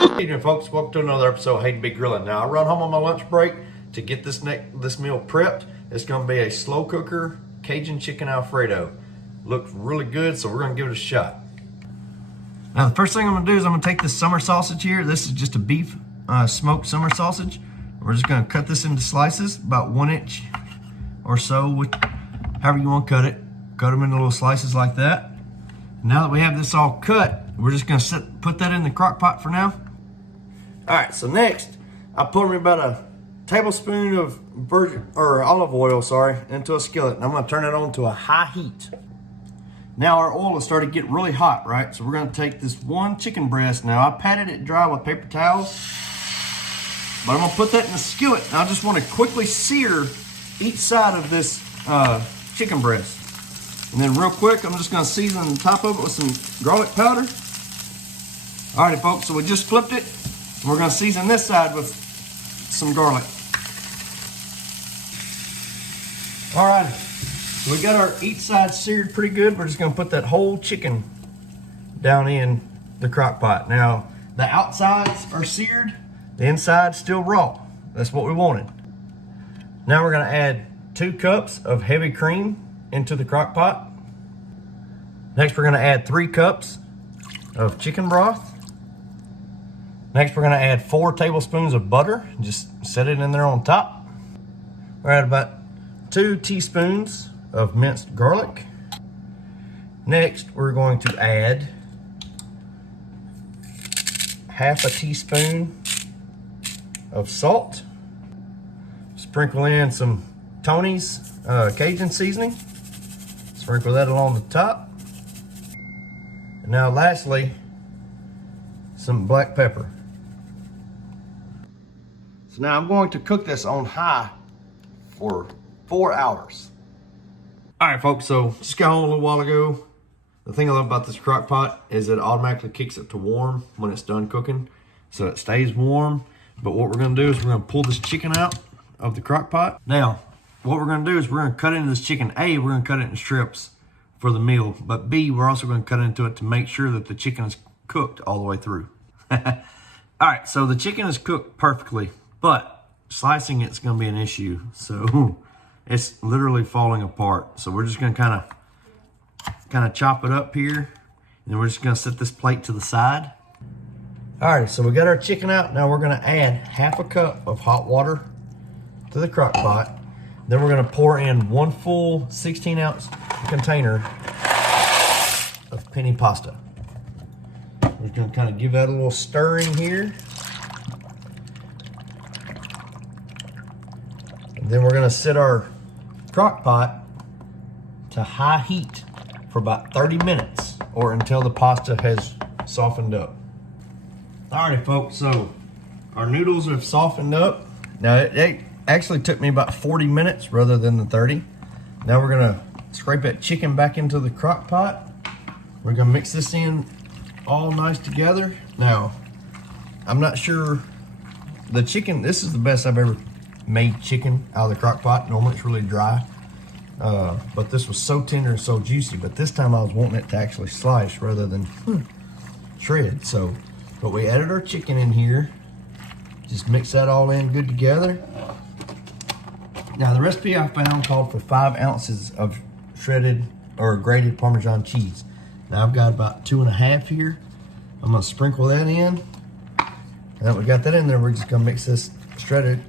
Good evening, folks. Welcome to another episode of Hate to Be Grilling. Now, I run home on my lunch break to get this meal prepped. It's going to be a slow cooker Cajun chicken Alfredo. Looks really good, so we're going to give it a shot. Now, the first thing I'm going to do is I'm going to take this summer sausage here. This is just a beef smoked summer sausage. We're just going to cut this into slices, about 1 inch or so, however you want to cut it. Cut them into little slices like that. Now that we have this all cut, we're just going to put that in the crock pot for now. All right, so next, I put about a tablespoon of olive oil, into a skillet. And I'm going to turn it on to a high heat. Now our oil has started to get really hot, right? So we're going to take this one chicken breast. Now I patted it dry with paper towels, but I'm going to put that in the skillet. And I just want to quickly sear each side of this chicken breast. And then real quick, I'm just going to season the top of it with some garlic powder. Alrighty, folks, so we just flipped it. And we're going to season this side with some garlic. Alrighty, so we got our each side seared pretty good. We're just going to put that whole chicken down in the crock pot. Now, the outsides are seared, the inside's still raw. That's what we wanted. Now we're going to add 2 cups of heavy cream into the crock pot. Next, we're going to add 3 cups of chicken broth. Next, we're going to add 4 tablespoons of butter. Just set it in there on top. We're at about 2 teaspoons of minced garlic. Next, we're going to add half a teaspoon of salt. Sprinkle in some Tony's Cajun seasoning. Sprinkle that along the top. And now lastly, some black pepper. So now I'm going to cook this on high for 4 hours. All right, folks, so just got home a little while ago. The thing I love about this crock pot is it automatically kicks it to warm when it's done cooking. So it stays warm. But what we're gonna do is we're gonna pull this chicken out of the crock pot. Now, what we're gonna do is we're gonna cut into this chicken. A, we're gonna cut it in strips for the meal. But B, we're also gonna cut into it to make sure that the chicken is cooked all the way through. All right, so the chicken is cooked perfectly, but slicing it's gonna be an issue. So it's literally falling apart. So we're just gonna kind of chop it up here, and then we're just gonna set this plate to the side. All right, so we got our chicken out. Now we're gonna add half a cup of hot water to the crock pot. Then we're gonna pour in 1 full 16-ounce container of penne pasta. We're gonna kind of give that a little stirring here. And then we're gonna set our crock pot to high heat for about 30 minutes or until the pasta has softened up. Alrighty, folks, so our noodles have softened up. Now it actually took me about 40 minutes rather than the 30. Now we're gonna scrape that chicken back into the crock pot. We're gonna mix this in all nice together. Now, I'm not sure, the chicken, this is the best I've ever made chicken out of the crock pot. Normally it's really dry, but this was so tender and so juicy, but this time I was wanting it to actually slice rather than shred. So, but we added our chicken in here. Just mix that all in good together. Now the recipe I found called for 5 ounces of shredded or grated Parmesan cheese. Now I've got about 2.5 here. I'm gonna sprinkle that in. Now that we got that in there, we're just gonna mix this shredded,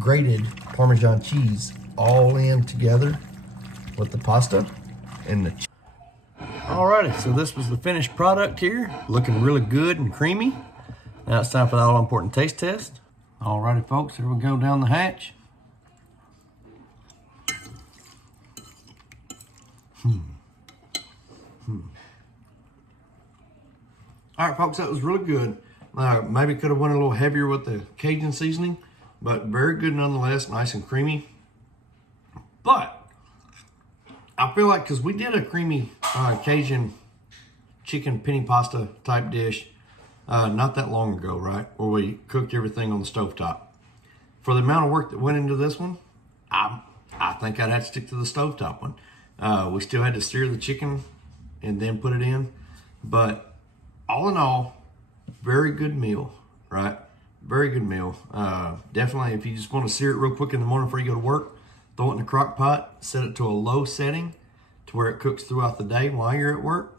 grated Parmesan cheese all in together with the pasta and the. Alrighty, so this was the finished product here. Looking really good and creamy. Now it's time for that all-important taste test. Alrighty, folks, here we go down the hatch. All right, folks, that was really good. Maybe could have went a little heavier with the Cajun seasoning, but very good nonetheless, nice and creamy. But I feel like, because we did a creamy Cajun chicken penne pasta type dish not that long ago, right? Where we cooked everything on the stovetop. For the amount of work that went into this one, I think I'd have to stick to the stovetop one. We still had to sear the chicken and then put it in. But all in all, very good meal, right? Very good meal. Definitely, if you just want to sear it real quick in the morning before you go to work, throw it in the crock pot, set it to a low setting to where it cooks throughout the day while you're at work.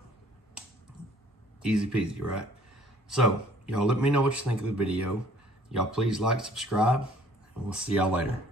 Easy peasy, right? So, y'all let me know what you think of the video. Y'all please like, subscribe, and we'll see y'all later.